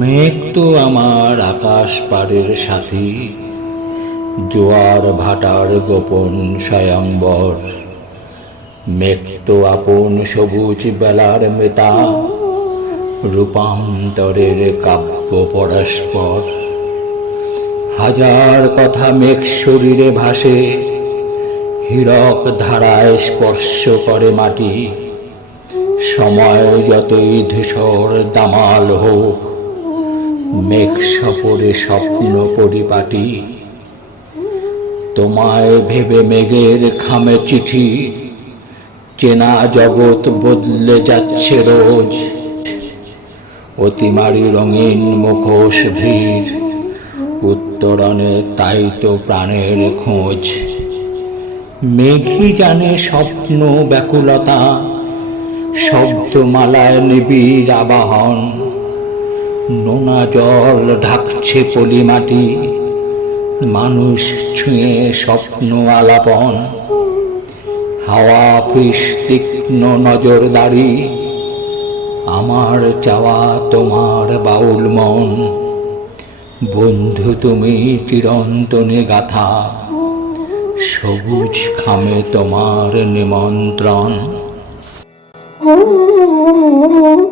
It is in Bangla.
মেঘ তো আমার আকাশ পাড়ের সাথী, জোয়ার ভাটার গোপন স্বয়ংবর মেঘ তো আপন সবুজ বেলার মেতা, রূপান্তরের কাব্য পরস্পর। হাজার কথা মেঘ শরীরে ভাসে, হীরক ধারায় স্পর্শ করে মাটি। সময় যতই ধূসর দামাল হোক, মেঘ সপরে স্বপ্ন পরিপাটি। তোমায় ভেবে মেঘের খামে চিঠি, চেনা জগৎ বদলে যাচ্ছে রোজ। অতিমারি রঙিন মুখোশ ভিড়, উত্তরণে তাই তো প্রাণের খোঁজ। মেঘই জানে স্বপ্ন ব্যাকুলতা শব্দমালায় নিবিড় আবাহন। নোনা জল ঢাকছে পলি মাটি মানুষ ছুঁয়ে স্বপ্ন আলাপন। হাওয়া ফিস তীক্ষ্ণ নজরদারি। আমার চাওয়া তোমার বাউল মন। বন্ধু, তুমি চিরন্তনে গাথা। সবুজ খামে তোমার নিমন্ত্রণ। Oh